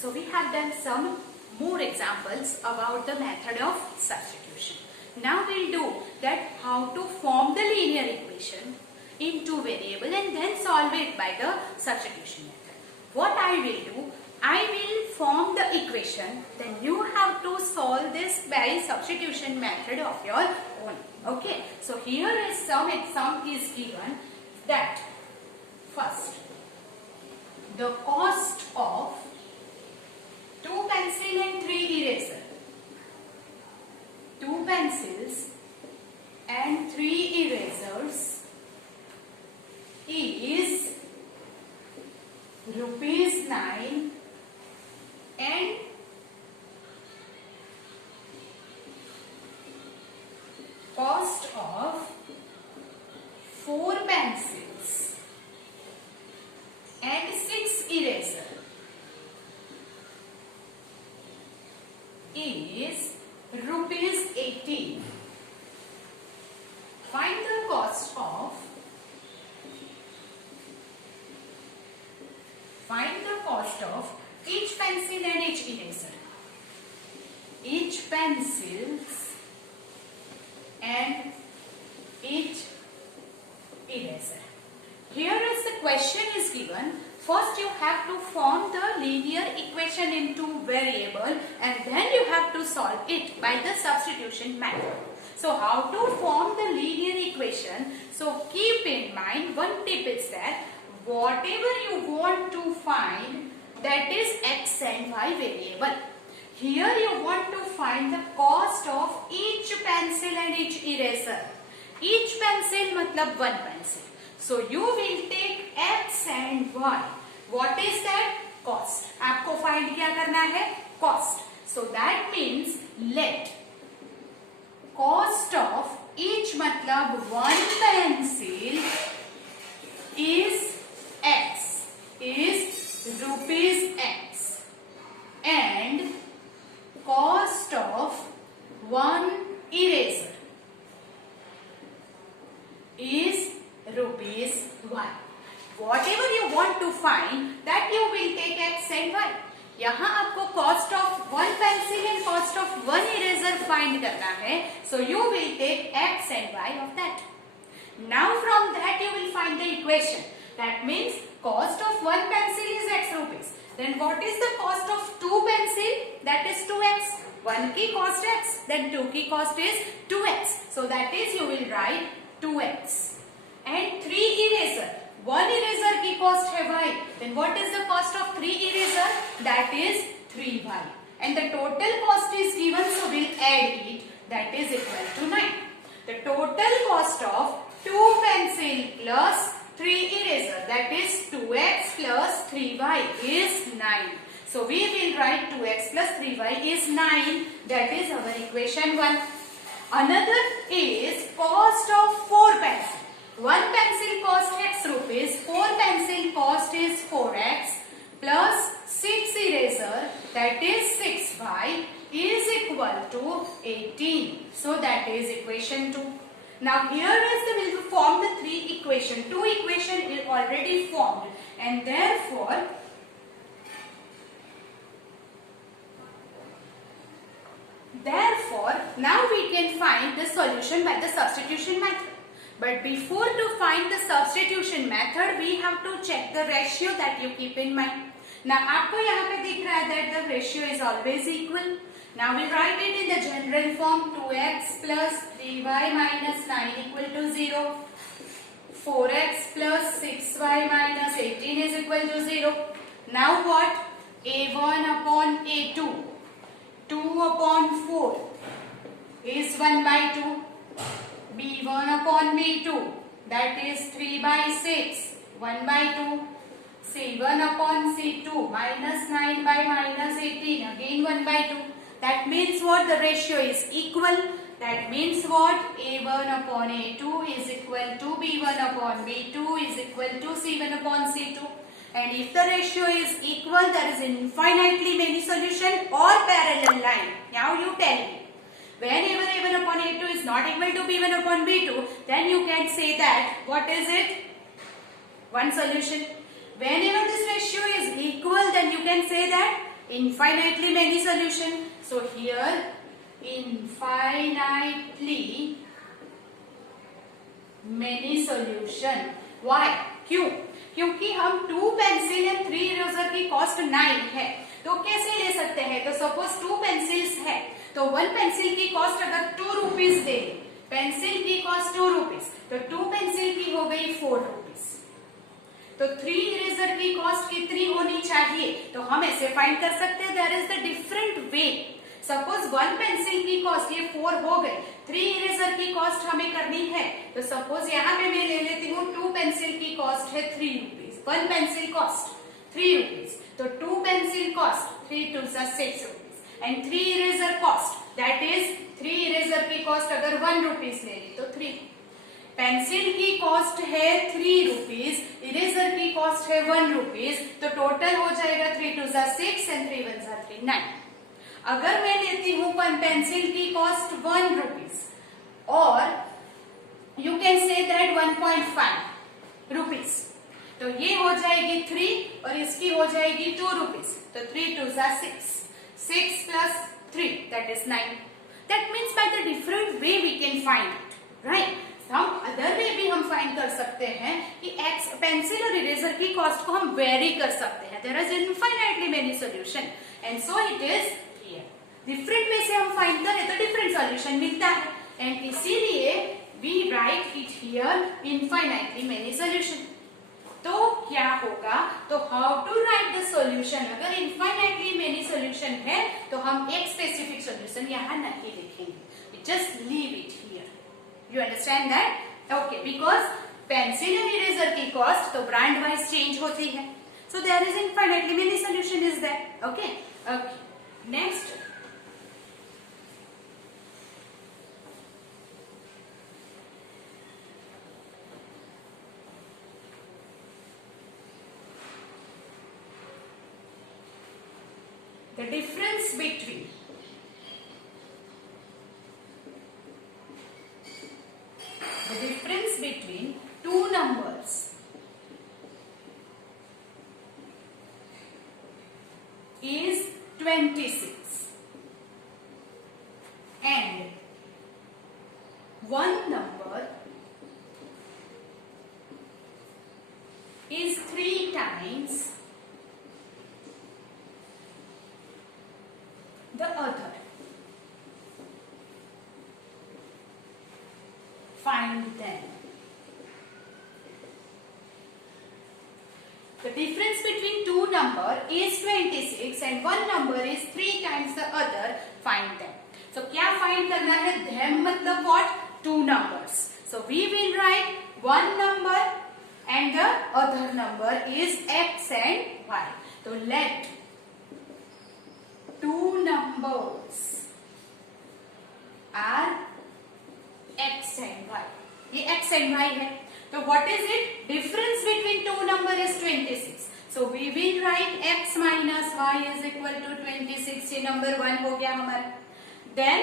So we have done some more examples about the method of substitution. Now we'll do that how to form the linear equation into variable and then solve it by the substitution method. What I will do, I will form the equation, then you have to solve this by substitution method of your own. Okay, so here is some is given that first the cost of 2 pencil and 3 eraser. 2 pencils and 3 erasers is ₹9 and cost of 4 pencils and 6 eraser is ₹18. Find the cost of each pencil and each eraser. Each pencils and each eraser. Here is the question is given. First you have to form the linear equation into variable and then you have to solve it by the substitution method. So how to form the linear equation? So keep in mind, one tip is that whatever you want to find, that is x and y variable. Here you want to find the cost of each pencil and each eraser. Each pencil matlab one pencil. So you will take x and y. What is that? Cost. आपको find क्या करना है? Cost. So that means let cost of each matlab one pencil is x, is ₹x, and cost of one eraser is ₹y. Whatever you want to find, that you will take x and y. यहाँ आपको cost of one pencil and cost of one eraser find करना है. So you will take x and y of that. Now from that you will find the equation. That means cost of one pencil is x rupees. Then what is the cost of 2 pencil? That is 2x. 1 की cost x. Then 2 की cost is 2x. So that is you will write 2x. And 3 eraser. 1 eraser की cost है y. Then what is the cost of 3 eraser? That is 3y. And the total cost is given, so we'll add it. That is equal to 9. The total cost of 2 pencil plus 3 eraser, that is 2x plus 3y is 9. So we will write 2x plus 3y is 9. That is our equation 1. Another is cost of 4 pencil. 1 pencil cost x rupees, 4 pencil cost is 4x plus 6 eraser, that is 6y is equal to 18. So that is equation 2. Now here is the we will form the 3 equation. 2 equation is already formed and therefore now we can find the solution by the substitution method. But before to find the substitution method, we have to check the ratio that you keep in mind. Now आपको यहाँ पे दिख रहा है that the ratio is always equal. Now we write it in the general form 2x plus 3y minus 9 equal to 0. 4x plus 6y minus 18 is equal to 0. Now what? A1 upon A2. 2 upon 4 is 1 by 2. B1 upon B2, that is 3 by 6, 1 by 2. C1 upon C2, minus 9 by minus 18, again 1 by 2. That means what? The ratio is equal. That means what? A1 upon A2 is equal to B1 upon B2 is equal to C1 upon C2. And if the ratio is equal, there is infinitely many solution or parallel line. Now you tell me. Whenever A1 upon A2 is not equal to B1 upon B2, then you can say that, what is it? One solution. Whenever this ratio is equal, then you can say that infinitely many solution. So here infinitely many solution. Why? क्यों? क्योंकि हम 2 pencil and 3 eraser की cost 9 है, तो कैसे ले सकते हैं? तो सपोज 2 पेंसिल्स है, तो 1 पेंसिल की कॉस्ट अगर 2 रुपीज दे, पेंसिल की कॉस्ट 2 रुपीज, तो 2 पेंसिल की हो गई 4 रुपीज। तो 3 इरेजर की कॉस्ट कितनी होनी चाहिए? तो हम ऐसे फाइंड कर सकते हैं, there is the different way. Suppose 1 pencil की कॉस्ट ये 4 हो गई, 3 इरेजर की कॉस्ट हमें करनी है, तो सपोज यहाँ पे मैं ले लेती हूँ 2 पेंसिल की कॉस्ट है 3 रुपीज, 1 पेंसिल कॉस्ट 3 रुपीज, तो 2 pencil cost 3 2 6 rupees and 3 eraser cost that is 3 eraser की कॉस्ट अगर 1 रुपीज ले ली तो 3। पेंसिल की कॉस्ट है 3 रुपीज, इरेजर की कॉस्ट है 1 रुपीज, तो टोटल हो जाएगा 3 2 6 एंड 3 1 3 9। अगर मैं लेती हूँ पेंसिल की कॉस्ट 1 रुपीज और you can say that 1.5 rupees, तो ये हो जाएगी 3 और इसकी हो जाएगी 2 रुपीज, तो 3 2 6 6 plus 3 that is 9. That means by the different way we can find it, right? हम अदर वे भी हम फाइंड कर सकते हैं कि एक्स पेंसिल और इरेजर की कॉस्ट को हम वेरी कर सकते हैं। There is infinitely many solution and so it is here. Different way से हम फाइंड करें तो डिफरेंट सॉल्यूशन मिलता है एंड इसीलिए we write it here infinitely many solution. तो क्या होगा? तो how to write the solution? अगर इनफाइनाइटली मेनी सॉल्यूशन है तो हम एक स्पेसिफिक सॉल्यूशन यहाँ नहीं लिखेंगे, just leave it here. You understand that? Okay, because pencil and eraser की cost तो brand wise change होती है, so there is infinitely many solution is there. Okay, okay. Next, the difference between two numbers is 26 and one number is 3 times the other. Find them. The difference between two number is 26 and one number is 3 times the other. Find them. So क्या find करना है? Them मतलब what? Two numbers. So we will write one number and the other number is x and y. So let two numbers are x and y. ये x and y है, तो what is it? Difference between two number is 26. So we will write x minus y is equal to 26. ये number 1 हो गया हमारा. Then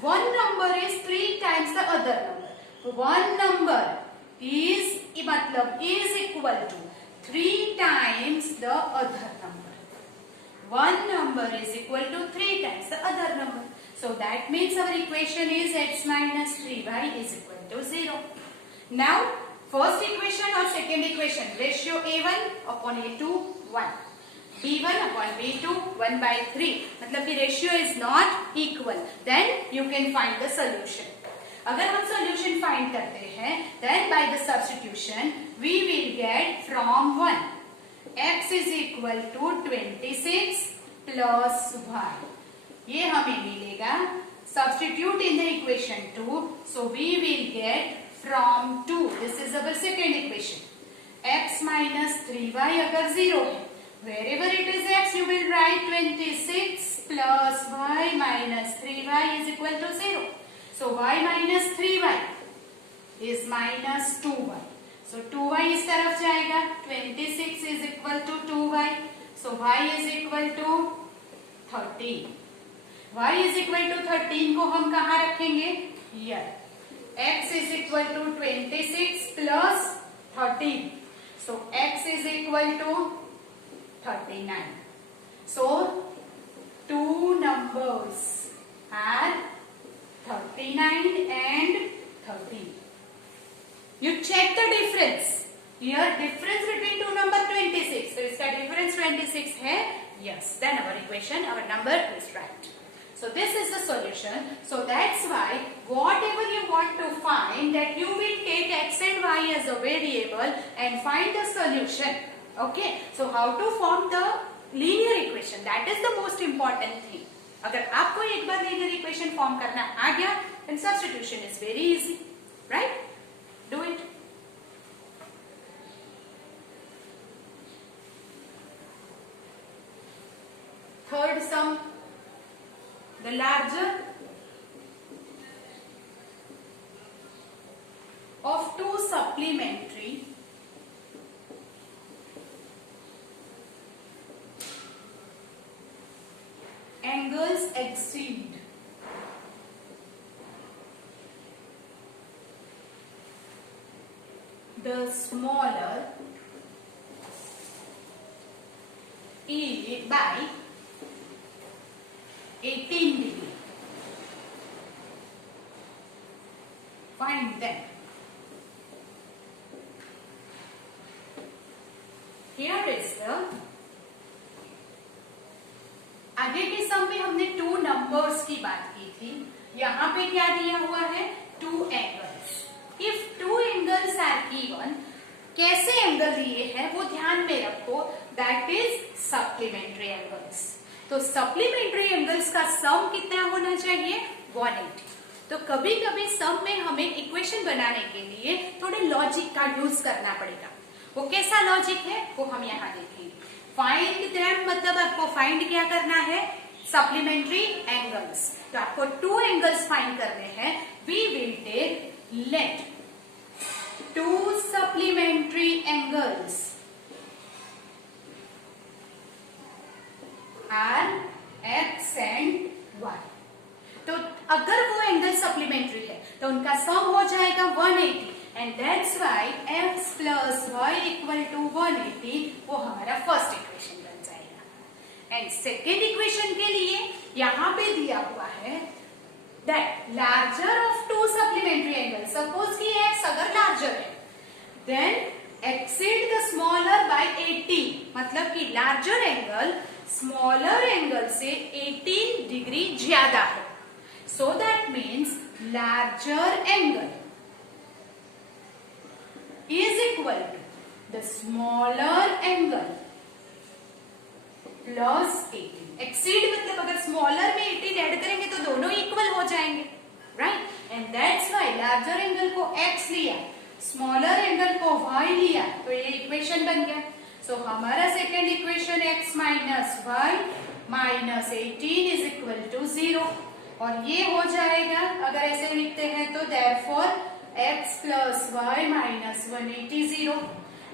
one number is 3 times the other number. One number is मतलब is equal to 3 times the other number. One number is equal to 3 times the other number. So that means our equation is x minus 3y is equal to 0. Now first equation or second equation, ratio a1 upon a2 1, b1 upon b2 1 by 3, मतलब कि ratio is not equal, then you can find the solution. अगर हम solution find करते हैं, then by the substitution we will get from 1 x is equal to 26 plus y. ये हमें मिलेगा, substitute in the equation 2, so we will get from 2, this is our second equation, x minus 3y अगर 0 है, wherever it is x you will write 26 plus y minus 3y is equal to 0. So y minus 3y is minus 2y. So 2y इस तरफ जाएगा, 26 is equal to 2y. So y is equal to 13. y is equal to 13 को हम कहाँ रखेंगे? Here. x is equal to 26 plus 13. So x is equal to 39. So numbers are 39 and 13. You check the difference. Here difference between two number 26. So इसका difference 26 है. Yes, then our equation, our number is right. So this is the solution. So that's why whatever you want to find, that you will take x and y as a variable and find the solution. Okay. So how to form the linear equation? That is the most important thing. अगर आपको एक बार linear equation form करना आ गया, then substitution is very easy, right? Do it. Third sum, the larger of two supplementary angles exceed the smaller by 18 degree. Find them. Here is the आगे के सम में हमने two numbers की बात की थी. यहाँ पे क्या दिया हुआ है? Two angles. If two angles are given, कैसे एंगल दिए हैं वो ध्यान में रखो. That is supplementary angles. तो सप्लीमेंट्री एंगल्स का सम कितना होना चाहिए? 180. तो कभी कभी सम में हमें इक्वेशन बनाने के लिए थोड़े लॉजिक का यूज करना पड़ेगा. वो कैसा लॉजिक है वो हम यहाँ देखेंगे. फाइंड देम मतलब आपको फाइंड क्या करना है? Supplementary angles. तो आपको टू एंगल्स फाइंड करने हैं. We will take let two supplementary angles are X and Y. तो अगर वो एंगल सप्लीमेंट्री है तो उनका सम हो जाएगा 180. And that's why x plus y equal to 180 वो हमारा फर्स्ट इक्वेशन बन जाएगा. एंड सेकेंड इक्वेशन के लिए यहाँ पे दिया हुआ है that larger of two supplementary angle. Suppose कि x अगर लार्जर है then exceed the smaller by 80. मतलब कि लार्जर एंगल स्मॉलर एंगल से 18 डिग्री ज्यादा है. So that means larger angle is equal to the smaller angle plus 18. Exceed मतलब अगर smaller में 18 ऐड करेंगे तो दोनों इक्वल हो जाएंगे, right? And that's why larger angle को x लिया, smaller angle को y लिया, तो ये इक्वेशन बन गया. So हमारा second equation x minus y minus 18 is equal to 0. और ये हो जाएगा अगर ऐसे लिखते हैं तो therefore x plus y minus 180 0.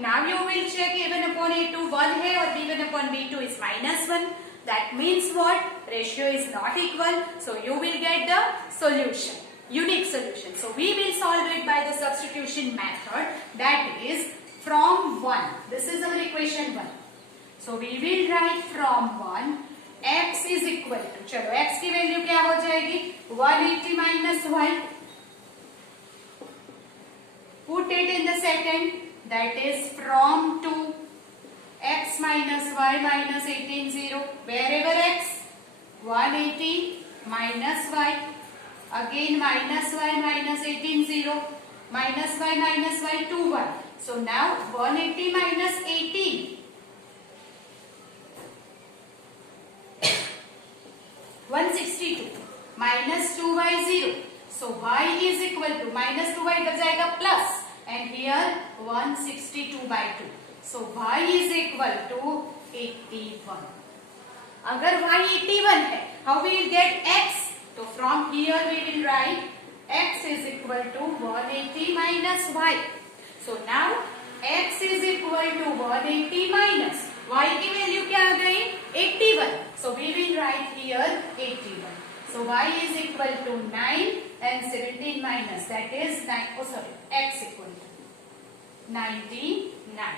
Now you will check a1 upon a2 1 है और b1 upon b2 is minus 1. That means what? Ratio is not equal. So you will get the solution, unique solution. So we will solve it by the substitution method. That is from 1. This is our equation 1. So we will write from 1 x is equal to, चलो x की value क्या हो जाएगी? 180 minus y. Put it in the second, that is from 2 x minus y minus 18 0. Wherever x 180 minus y, again minus y minus 18 0, minus y 2 1. So now 180 minus 18 162 minus 2y 0. So y is equal to minus 2y इधर जाएगा plus and here 162 by 2. So y is equal to 81. अगर y 81 है, how we will get x? तो from here we will write x is equal to 180 minus y. So now x is equal to 180 minus y की value क्या आ गई? 81. So we will write here 81. So y is equal to 9 and 17 minus, that is 9. Oh sorry, x equal to 99.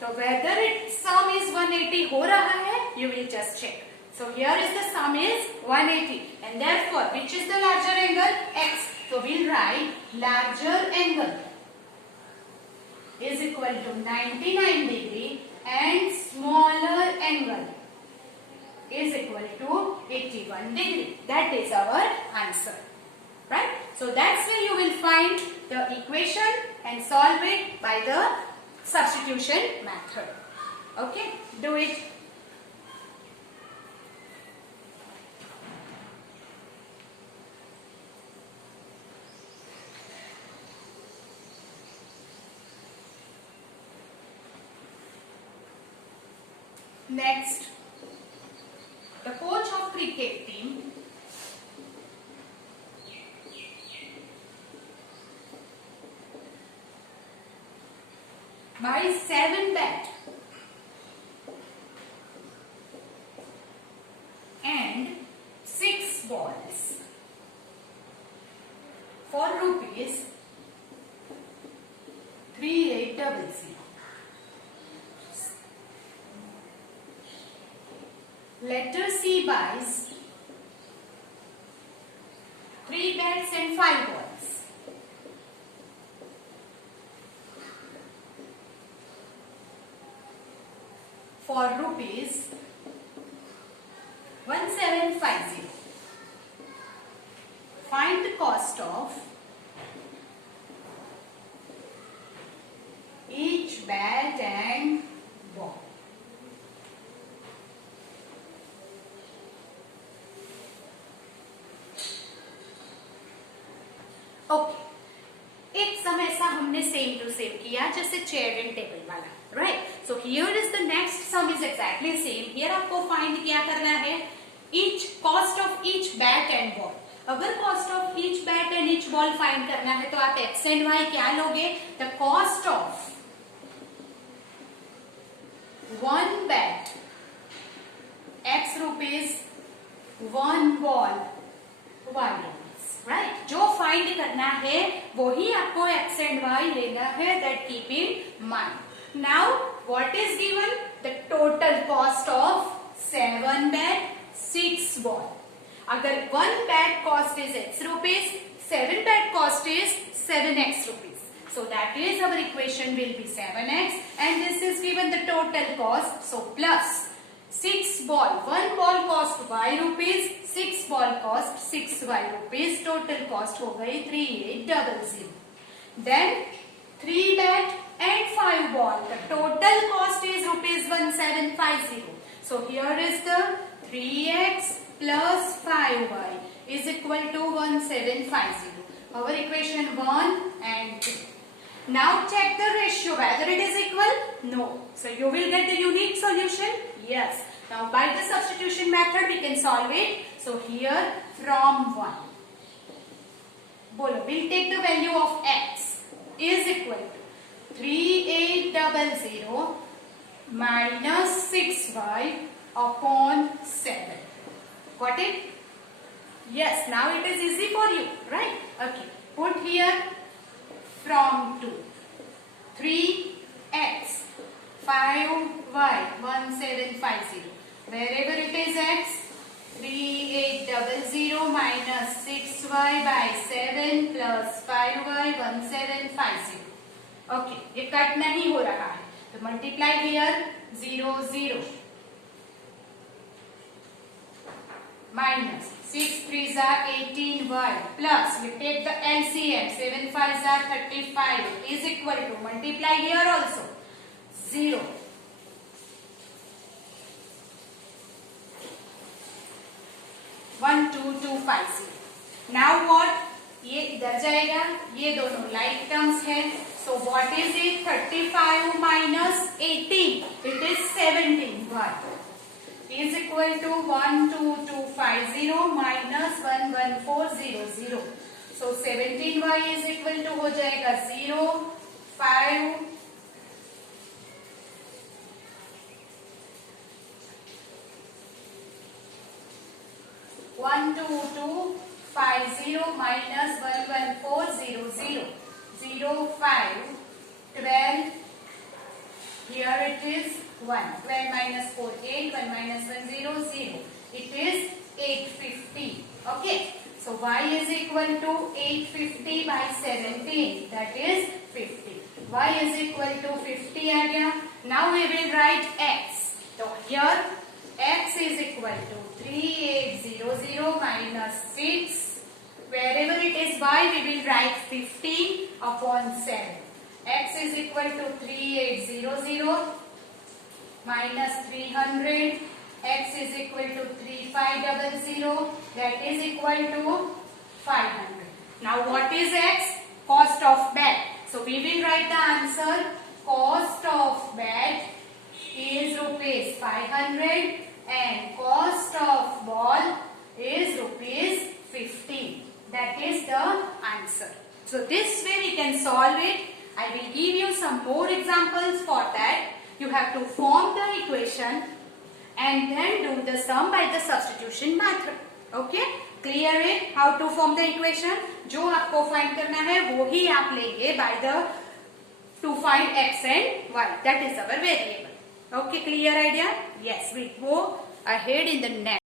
तो whether it sum is 180 हो रहा है you will just check. So here is the sum is 180, and therefore which is the larger angle? X. So we'll write larger angle is equal to 99 degree and smaller angle is equal to 81 degree. That is our answer. Right? So that's where you will find the equation and solve it by the substitution method. Okay? Do it. Next, the coach of cricket team buys 7 bat and 6 balls for rupees 3800. Letter C buys 3 bats and 5 balls for rupees 1750. Find the cost of each bat and ball. Okay, एक समय ऐसा हमने same to same किया जैसे chair and table वाला, right? So here is the next sum is exactly same. Here आपको find क्या करना है? Each cost of each bat and ball. अगर cost of each bat and each ball find करना है तो आप एक्स एंड वाई क्या लोगे? The cost of 1 bat x rupees, 1 ball y rupees, right? जो फाइंड करना है वो ही आपको एक्स एंड वाई लेना है. That keep in mind. Now what is given? The total cost of 7 bat 6 ball. अगर 1 bat cost is x rupees, 7 bat cost is 7x rupees. So that is our equation will be 7x, and this is given the total cost. So plus 6 ball, 1 ball cost y rupees, 6 ball cost 6y rupees. Total cost हो गई 3800. Then 3 bat and 5 ball. The total cost is rupees 1750. So here is the 3x plus 5y is equal to 1750. Our equation 1 and 2. Now check the ratio whether it is equal. No. So you will get the unique solution. Yes. Now by the substitution method we can solve it. So here from 1. Bolo, we'll take the value of x is equal to 3800 minus 6y upon 7. Got it? Yes. Now it is easy for you, right? Okay. Put here from 2. 3x 5y 1750. Wherever it is x, 3800 minus 6y by 7 plus 5y 1750. Okay, ये cut नहीं हो रहा है तो multiply here 0 0 minus 6 3s are 18y plus we take the LCM 7 5s are 35 is equal to multiply here also 0 1 2 2 5 0. Now what? ये इधर जाएगा, ये दोनों लाइक टर्म्स है. So what is it? 35 minus 18. It is 17y is equal to 12250 minus 11400. So 17y is equal to हो जाएगा 0 5 12250 minus 11400 0 5 12 Here it is 1. 12 minus 4, 8. 1 minus 1, 0, 0. It is 850. Okay. So y is equal to 850 by 17. That is 50. Y is equal to 50 आ गया. Now we will write x. So here x is equal to 3800 minus 6. Wherever it is y, we will write 15 upon 7. X is equal to 3800 minus 300. X is equal to 3500. That is equal to 500. Now what is x? Cost of bat. So we will write the answer. Cost of bat is rupees 500 and cost of ball is rupees 50. That is the answer. So this way we can solve it. I will give you some more examples for that. You have to form the equation and then do the sum by the substitution method. Okay? Clear it? How to form the equation? जो आपको find करना है वो ही आप लेंगे by the to find x and y. That is our variable. Okay, clear idea? Yes, we go ahead in the next.